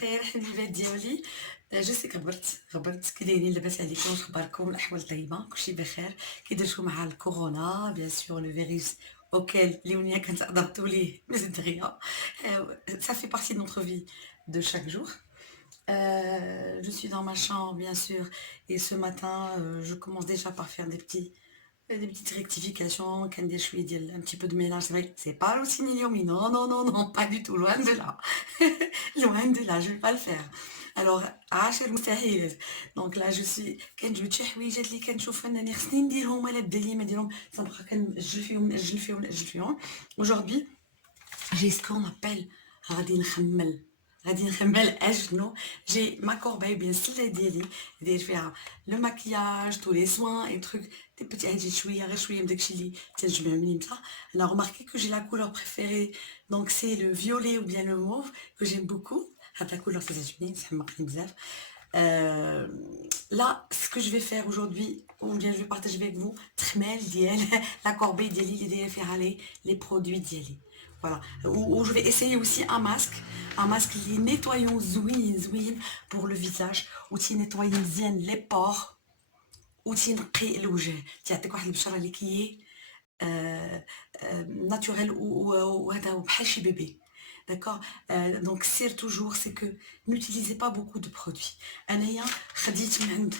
بخير حبيبات ديالي. جيسك غبرت كي دايرين لاباس عليكم؟ واش اخباركم؟ الاحوال طيبه؟ كلشي بخير؟ كي درتو مع الكورونا بيان سور لو فيروس auquel Léonia كانت adaptée ليه ما زيد غيا. Ça fait partie de notre vie de chaque jour. Je suis dans ma chambre bien sûr et ce matin je commence déjà par faire des petites rectifications, un petit peu de ménage. C'est vrai, c'est pas aussi Yomi, non, non, non, non, pas du tout, loin de là. Loin de là, je vais pas le faire. Alors, عاشر مستحيل. Donc là, je suis كنجبد شي حويجات اللي كنشوف انني خصني نديرهم ولا بدا لي ما نديرهم، صراحه كنأجل فيهم نأجل فيهم نأجل فيهم. Aujourd'hui, j'ai ce qu'on appelle غادي نخمل اجنو. جي ما كورباي بيان سلة ديالي ندير فيها لو ماكياج تو لي سوان اي تروك دي بيتي عندي شويه غير شويه من داكشي اللي تنجمع مني نتا. انا remarqué que j'ai la couleur préférée donc c'est le violet ou bien le mauve que j'aime beaucoup. هاد لا كولور تعجبني تحمقني بزاف. Là, ce que je vais faire aujourd'hui, ou bien je vais partager avec vous, تخمال ديال la corbeille ديالي اللي دايره فيها les produits ديالي. Voilà. Où je vais essayer aussi un masque اللي nettoyant زوين pour le visage ou nettoyant مزيان les pores ou تنقي الوجه تعطيك واحد البشره اللي كي naturel وهذا بحال شي بيبي. D'accord. Donc c'est toujours c'est que n'utilisez pas beaucoup de produits. انايا خديت من عند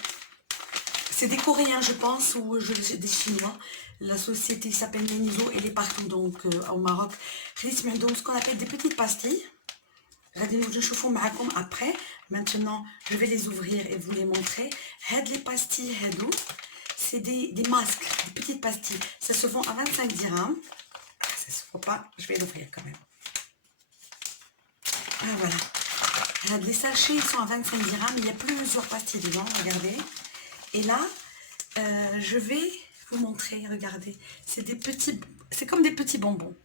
c'est des Coréens je pense ou des Chinois. La société s'appelle Menizo, elle est partout donc au Maroc. خديت من عندهم ce qu'on appelle des petites pastilles. غادي نشوفهم معكم après. Maintenant je vais les ouvrir et vous les montrer. هاد les pastilles هادو c'est des masques, des petites pastilles. Ça se vend à 25 dirhams. Ça se voit pas, je vais l'ouvrir quand même. Ah, voilà. Les sachets ils sont à 25 dirhams. Il y a plusieurs pastilles dedans, regardez. Et là, je vais vous montrer, regardez. C'est des petits, c'est comme des petits bonbons.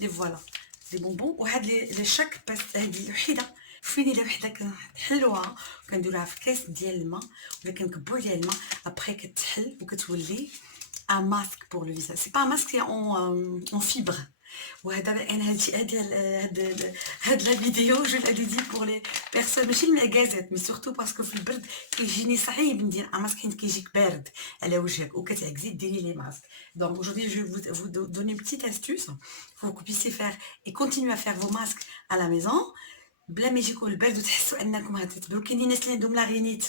Les voilà. Des bonbons. Et chaque pastille, فيني لي وحده كنحلوها وكنديروها في كاس ديال الماء ولا كنكبوا ديال الماء ابري كتحل وكتولي ان ماسك بور لو فيزاج. سي با ماسك سي اون فيبر. وهذا انا هاد لا فيديو جو لادي دي بور لي بيرسون ماشي من الكازات مي سورتو باسكو في البرد كيجيني صعيب ندير ان ماسك حيت كيجيك بارد على وجهك وكتعكزي ديري لي ماسك. Donc aujourd'hui je vais vous donner une petite astuce pour que vous puissiez faire et continuer à faire vos masques à la maison بلا ما يجيكم البرد وتحسوا انكم غتتبروا. كاينين الناس اللي عندهم لا رينيت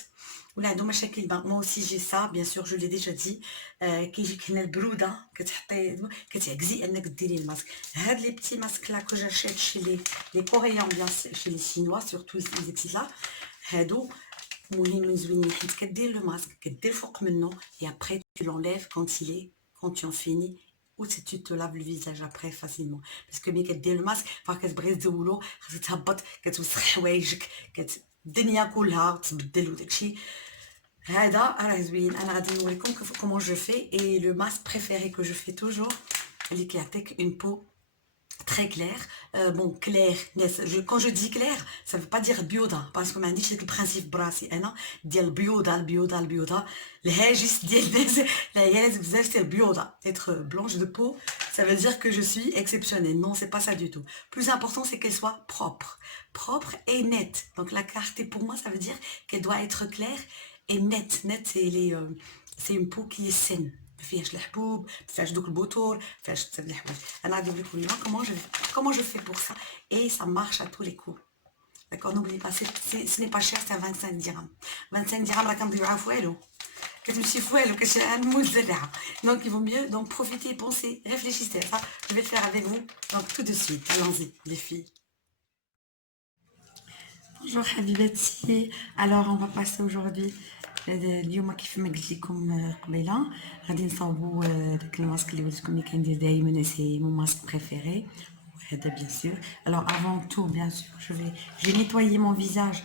ولا عندهم مشاكل مو سي جي سا بيان سور جو لي ديجا دي. كيجيك هنا البروده كتحطي كتعكزي انك ديري الماسك. هاد لي بتي ماسك لا كو جاشيت شي لي كوريان بيان شي لي شينوا سورتو زيكسي لا هادو مهمين زوينين حيت كدير لو ماسك كدير فوق منه et après tu l'enlèves quand tu en finis ou si tu te laves le visage après facilement parce que ملي كدير الماسك فكتبغي تزولو خاصك تهبط كتوسخ حوايجك الدنيا كلها تبدل وداكشي. هذا راه زوين. انا غادي نوريكم comment je fais et le masque préféré que je fais toujours اللي كيعطيك une peau très clair. Bon clair quand je dis clair ça veut pas dire بيوضه parce que ما عنديش داك البرانسيب براسي انا ديال البيوضه الهاجس ديال الناس العيالات بزاف سي البيوضه. être blanche de peau ça veut dire que je suis exceptionnelle. Non, c'est pas ça du tout. Plus important c'est qu'elle soit propre et nette. Donc la clarté pour moi ça veut dire qu'elle doit être claire et nette. C'est une peau qui est saine ما فيهاش الحبوب ما فيهاش دوك البطور ما فيهاش بزاف د الحوايج. انا غادي نوريكم اليوم comment je fais pour ça et ça marche à tous les coups. D'accord, n'oubliez pas ce n'est pas cher, c'est à 25 dirhams. 25 dirhams راه كنضيعوها في والو كتمشي في والو كتموت زرعه. Donc il vaut mieux donc profitez, pensez, réfléchissez à ça. Je vais le faire avec vous donc tout de suite. Allons-y les filles. Bonjour حبيباتي. Alors on va passer aujourd'hui اليوم كيف ما قلت لكم قبيله غادي نصاوبوا داك الماسك اللي وريتكم اللي كندير دائما سي مون ماسك بريفيري وهذا بيان سور. alors avant tout bien sûr je vais nettoyer mon visage.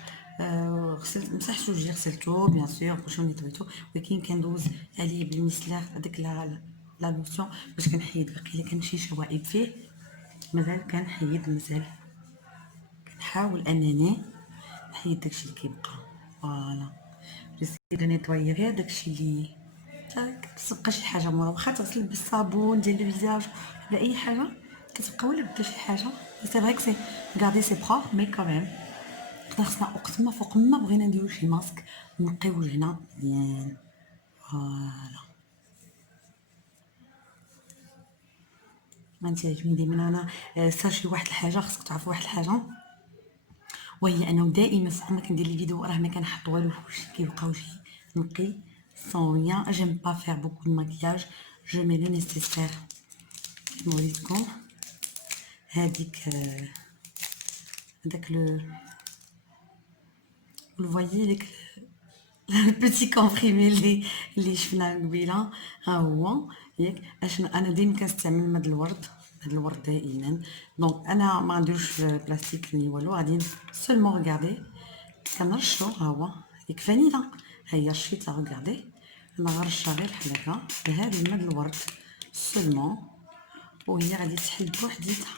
مسحت وجهي غسلته بيان سور كلشي نيطويتو ولكن كندوز عليه بالمسلاخ هذاك لا لوسيون باش كنحيد باقي الا كان شي شوائب فيه مازال كنحيد كنحاول انني نحيد داكشي اللي كيبقى. فوالا جيسي دو نيطويي غير داكشي اللي كتبقى شي حاجه مورا واخا تغسل بالصابون ديال الفيزاج ولا اي حاجه كتبقى ولا بدا شي حاجه. سي فري كو سي غاردي سي بروب مي كوميم حنا خصنا وقت ما فوق ما بغينا نديرو شي ماسك نقيو وجهنا مزيان. فوالا انت عجبني ديما انا. صار شي واحد الحاجه خصك تعرفوا واحد الحاجه، وهي انه دائما فوق ما كندير لي فيديو راه ما كنحط والو في وشي، كيبقى وجهي نقي سون ريان. جيم با فير بوكو دو ماكياج، جو مي لو نيسيسير. نوريكم هذيك هذاك لو فوايي ديك البيتي كومبريمي اللي شفنا قبيله، ها هو ياك. اشنو انا ديما كنستعمل ماد الورد، هاد الورد دائما. دونك انا ما نديروش بلاستيك ني والو، غادي سولمون ريغاردي كنرشو. ها هو يكفاني لا، ها هي رشيتها ريغاردي. انا غنرشها غير بحال هكا بهاد الماد الورد سولمون، وهي غادي تحل بوحديتها،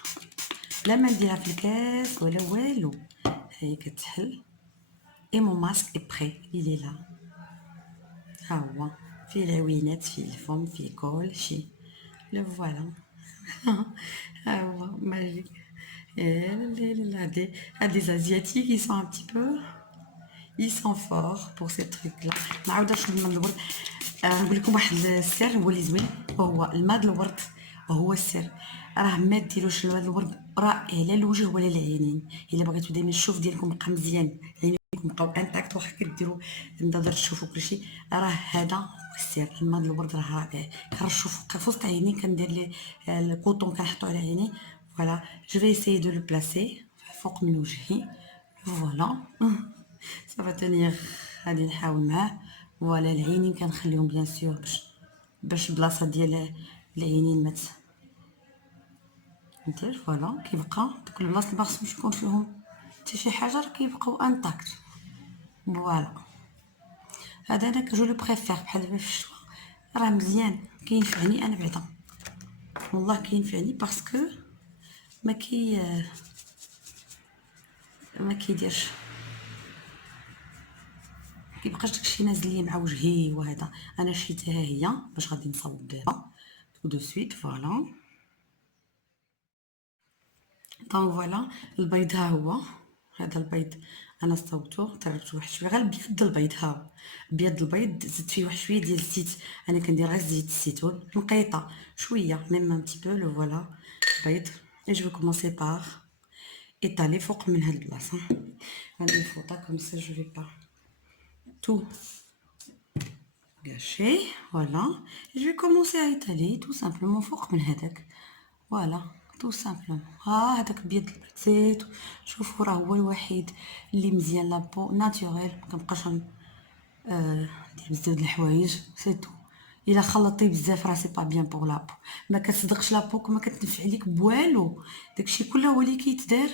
لا ما نديرها في الكاس ولا والو. ها هي كتحل. اي مون ماسك اي بري الي لا، ها هو فيه العوينات، فيه الفم، فيه كلشي. لو فوالا. ها هو ماجيك. هاد لي زازياتيك ils sont un petit peu ils sont forts pour ces trucs là. نعاود نشرب من الورد. نقول لكم واحد السر هو اللي زوين، هو الماء د الورد هو السر. راه ما ديروش الماء د الورد رائع لا الوجه ولا العينين. الا بغيتو دائما الشوف ديالكم يبقى مزيان، عينيكم بقاو انتاكت، واخا كديروا نظر الشوف وكلشي، راه هذا هو السر. الماء د الورد راه رائع. كنرشو في وسط عيني، كندير لي الكوطون كنحطو على عيني. فوالا جو في اسيي دو لو بلاسي فوق من وجهي. فوالا صافا تانية غادي نحاول معاه. فوالا العينين كنخليهم بيان سور باش البلاصه ديال العينين ما ندير. فوالا كيبقى دوك البلاصه اللي مخصهمش يكون فيهم حتى شي حاجه راه كيبقاو انتاكت. فوالا هذا انا جو لو بريفير بحال دابا في الشتوى راه مزيان كينفعني انا بعدا، والله كينفعني باسكو ما ما كيديرش كيبقاش داكشي نازل ليا مع وجهي. وهذا انا شيتها هي باش غادي نصاوب بها تو دو سويت. فوالا دونك فوالا البيض ها هو. هذا البيض انا صاوبته طربته واحد شويه، غير البيض البيض ها هو. بيض البيض زدت فيه واحد شويه ديال الزيت، انا كندير غير زيت الزيتون نقيطه شويه ميم ان بتي بو. لو فوالا البيض. اي جو كومونسي بار ايطالي فوق من هاد البلاصه. غندير الفوطه كوم سا جو في با تو gâcher. Voilà, je vais commencer à étaler tout simplement فوق من هذاك. فوالا tout simplement. هذاك بيض البيض شوفوا راه هو الوحيد اللي مزيان لابو ناتوريل. مكنبقاش ندير بزاف د الحوايج سي تو. الا خلطتي بزاف راه سي با بيان بوغ لابو، ما كتصدقش لابو، ما كتنفع ليك بوالو. داكشي كله هو اللي كيتدار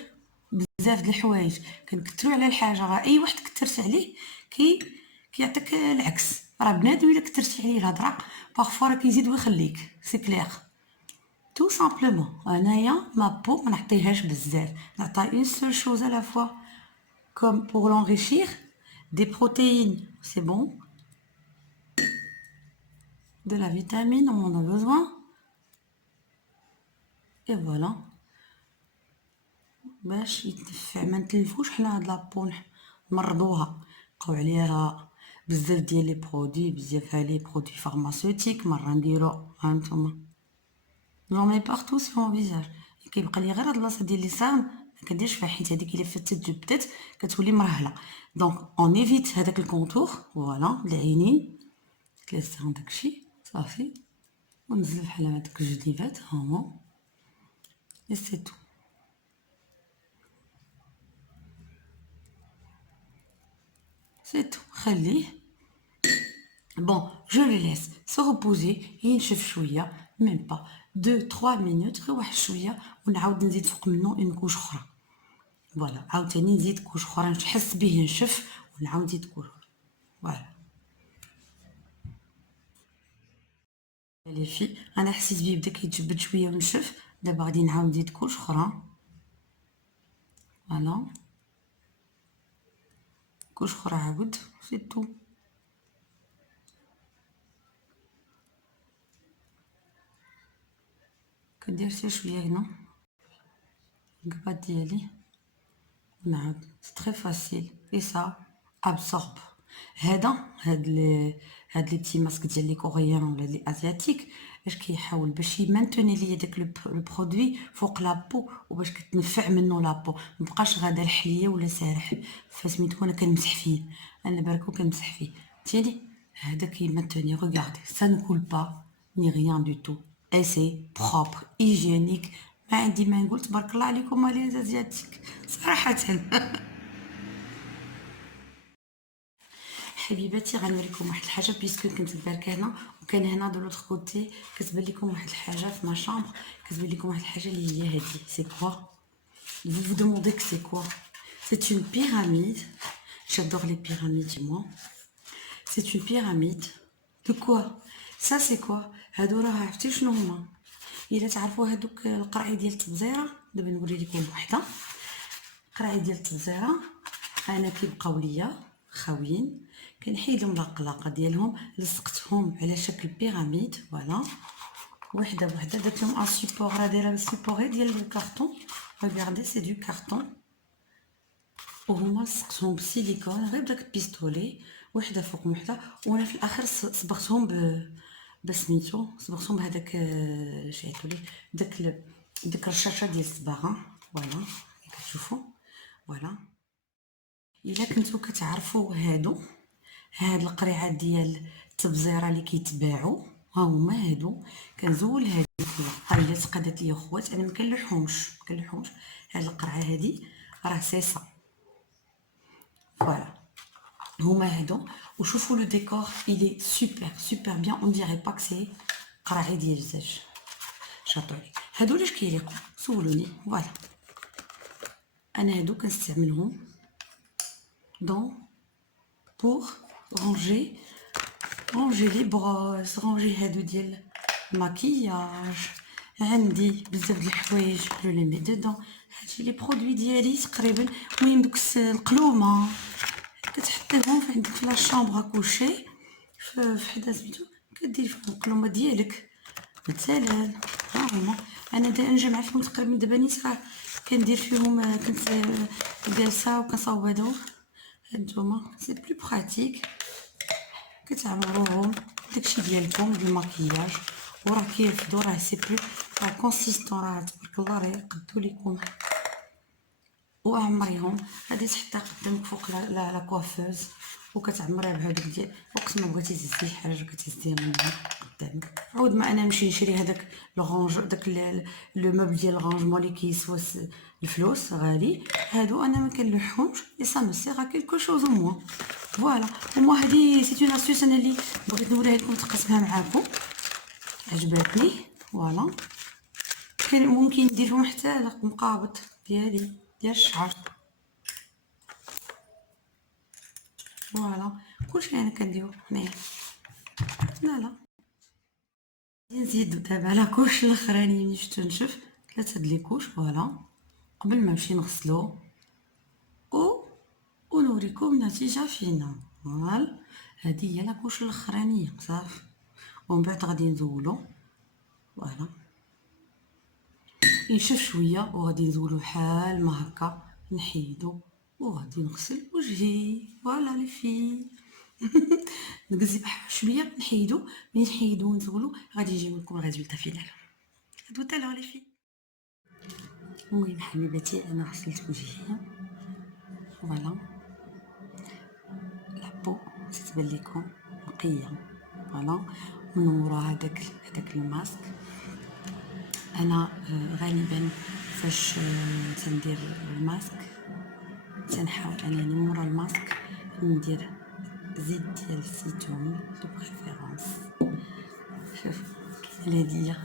بزاف د الحوايج كنكثروا على الحاجه، راه اي واحد كثرت عليه كيعطيك العكس. راه بنادم الا كثرتي عليه الهضره باغفوا راه كيزيد ويخليك سي كلير. تو سامبلومون انايا ما بو ما نعطيهاش بزاف، نعطيها اون سول شوز على فوا كوم بوغ لونغيشير دي بروتيين سي بون، de la vitamine on en a besoin. Et voilà باش يتنفع ما نتلفوش حنا هاد لابو نمرضوها، بقاو عليها بزاف ديال لي برودوي، بزاف لي برودوي فارماسيوتيك مرة نديرو هانتوما جون مي بارتو سي مون فيزاج. كيبقى لي غير هاد البلاصه ديال لسان ما كنديرش فيها، حيت هذيك الا فتت جبدت كتولي مرهله. دونك اون ايفيت هذاك الكونتور. فوالا العينين تلسان داكشي صافي، ونزل بحال هادوك الجديفات ها هما اي سي تو. سي تو خليه. بون جو لو ليس سو ريبوزي ينشف شويه ميم با 2 3 مينوت غير واحد شويه، ونعاود نزيد فوق منه اون كوش اخرى. فوالا عاوتاني نزيد كوش اخرى نحس به ينشف ونعاود نزيد كوش اخرى. فوالا لي في انا حسيت بيه بدا كيتجبد شويه ونشف، دابا غادي نعاود نزيد كوش اخرى. فوالا كوش اخرى عاود سي تو. كندير حتى شويه هنا القباط ديالي نعاود سي تري فاسيل اي سا ابسورب. هاد لي بتي ماسك ديال لي كوريان ولا لي ازياتيك اش كيحاول باش يمانتوني ليا داك لو برودوي فوق لابو وباش كتنفع منه لابو مبقاش غادا الحليه ولا سارح فسميتو انا كنمسح فيه انا بركو كنمسح فيه فهمتيني هذا كيمانتوني ريغاردي سا نكول با ني ريان دو تو اي سي بروبر هيجينيك ما عندي ما نقول تبارك الله عليكم لي ازياتيك صراحه. حبيباتي غنوريكم واحد الحاجه بيسكو كنت مباركه هنا وكان هنا دو لوتر كوتي كتبان لكم واحد الحاجه في ما شامبر كتبان لكم واحد الحاجه اللي هي هادي سي كوا vous vous demandez que c'est quoi c'est une pyramide j'adore les pyramides moi c'est une pyramide de quoi ça c'est quoi هادو راه عرفتي شنو هما الا تعرفوا هادوك القرعي ديال التبزيره دابا نوري لكم وحده قرعي ديال التبزيره انا كيبقاو ليا خاويين كنحيدهم القلاقه ديالهم لصقتهم على شكل بيراميد فوالا وحده بوحده درت لهم ان سيبور راه دايره السيبور ديال الكارطون ريغاردي سي دو كارطون وهما لصقتهم بالسيليكون غير بداك البيستولي وحده فوق وحده وانا في الاخر صبغتهم بسميتو صبغتهم بهذاك شعيتو لي داك الرشاشه ديال الصباغه فوالا كتشوفوا فوالا. الا كنتو كتعرفوا هاد القريعات ديال التبزيره اللي كيتباعوا ها هما هادو كنزول هادي الطايلات قادت لي خوات انا ما كنلوحهمش هاد القرعه هادي راه سيسا فوالا هما هادو وشوفوا لو ديكور الي سوبر بيان اون ديري با سي قرعي ديال الزاج شاطو عليك هادو لاش كيليقوا سولوني فوالا انا هادو كنستعملهم دون pour ranger les brosses ranger هادو ديال الماكياج عندي بزاف د الحوايج جو لي مي ددون هادشي لي برودوي ديالي تقريبا المهم دوك القلومه كتحطيهم في عندك في لا شامبر كوشي في حدا سميتو كدير فيهم القلومه ديالك مثلا ها هما انا نجمع فيهم تقريبا دابا نيت راه كندير فيهم كنت جالسه وكنصاوب هادو هانتوما سي بلو براتيك كتعمروهم داكشي ديالكم ديال الماكياج وراه كيرفدو راه سي بلو راه كونسيستون راه تبارك الله راه يقدو ليكم وعمريهم غادي تحطها قدامك فوق لا كوافوز وكتعمريها بهذوك ديال وقت ما بغيتي تهزي شي حاجه كتهزيها منها قدامك عود ما انا نمشي نشري هذاك الغونج داك لو موبل ديال الرانجمون اللي كيسوا الفلوس غالي هادو انا ما كنلوحهمش اي سا مو سيغ كلكو شوز او موان فوالا ومو هادي سي اون اسيوس انا اللي بغيت نوريها لكم تقسمها معاكم عجبتني فوالا كاين ممكن ندير لهم حتى مقابض ديالي ديال الشعر فوالا كلشي انا كنديرو هنايا لا نزيدو دابا على كوش الاخراني ملي شفتو نشف 3 د لي كوش فوالا قبل ما نمشي نغسلو ونوريكم النتيجه فينا فوالا هادي هي لا كوش الاخرانيه صافي ومن بعد غادي نزولو فوالا ينشف شويه وغادي نزولو بحال ما هكا نحيدو وغادي نغسل وجهي فوالا لي في نقزي بحال شويه نحيدو ملي نحيدو ونزولو غادي يجيو لكم الريزولطا فينال هادو تالو لي في. المهم حبيباتي انا غسلت وجهي فوالا لابو تتبان لكم نقيه فوالا من ورا هذاك الماسك انا غالبا فاش تندير الماسك تنحاول انني مورا الماسك ندير زيت ديال الزيتون دو بريفيرونس شوف الهديه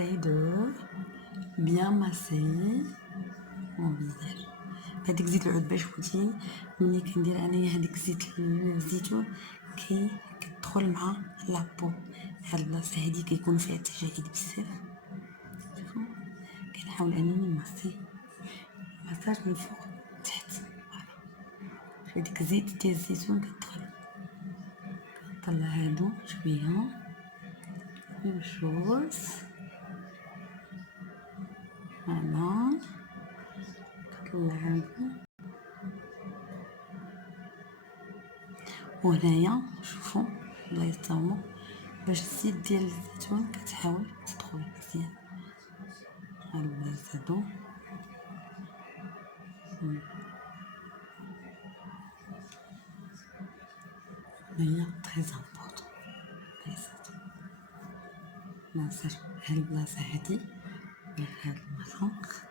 j'essaie de bien masser mon visage هذيك زيت العود باش قلتي ملي كندير انايا هذيك زيت الزيتون كتدخل مع لابو هاد البلاصه هادي كيكون فيها التجاعيد بزاف شوفوا كنحاول انني نمسي مساج من فوق تحت هذيك زيت ديال الزيتون كتطلع هادو شويه بشوز فوالا كنلعبو. وهنايا شوفوا بلايص تا هما باش الزيت ديال الزيتون كتحاول تدخل مزيان. هاد البلايص هادو هي تري امبورطون. البلايص هادو مننساش هاد البلاصة هادي ولا هاد المرافق.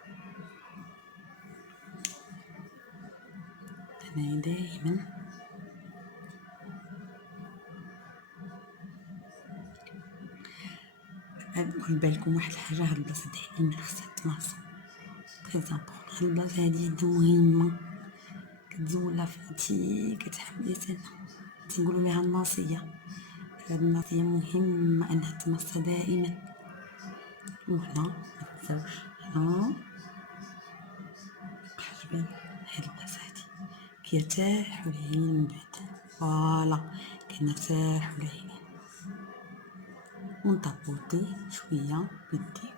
هنايا دايما خد بالكم واحد الحاجة، هاد البلاصة دايما خصها تمارسو تري امبورطون. هاد البلاصة هادي مهمة، كتزول لافونتي كتحملي سنة تنقولو ليها الناصية. هاد الناصية مهمة انها تمارسها دائما. وهنا متنساوش هنا كتعجبني هاد البلاصة هادي كيرتاحو العينين من بعد. فوالا كنرتاحو العينين ونطبوطي شوية بيدي.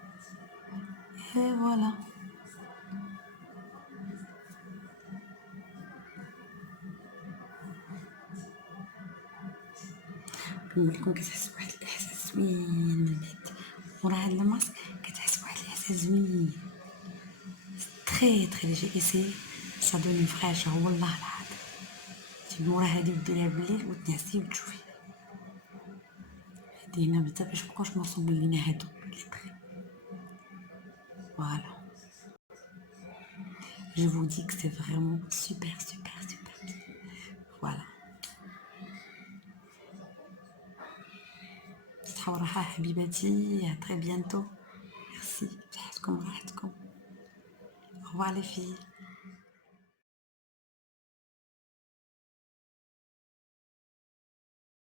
اي فوالا كنقولكم كتحس بواحد الاحساس زوين من بعد ورا هاد الماسك. كتحس بواحد الاحساس زوين تري تري ليجي. ايسي سا دوني فريشر والله العظيم. تجيبي مورا هادي وديريها بالليل وتنعسي وتشوفي. هادي هنا بزاف باش مبقاوش مرسومين لينا هادو لي بخي. فوالا je vous dis que c'est vraiment super super super. voilà تصحوا راحة حبيباتي. à très bientôt. merci. صحتكم راحتكم. au revoir les filles.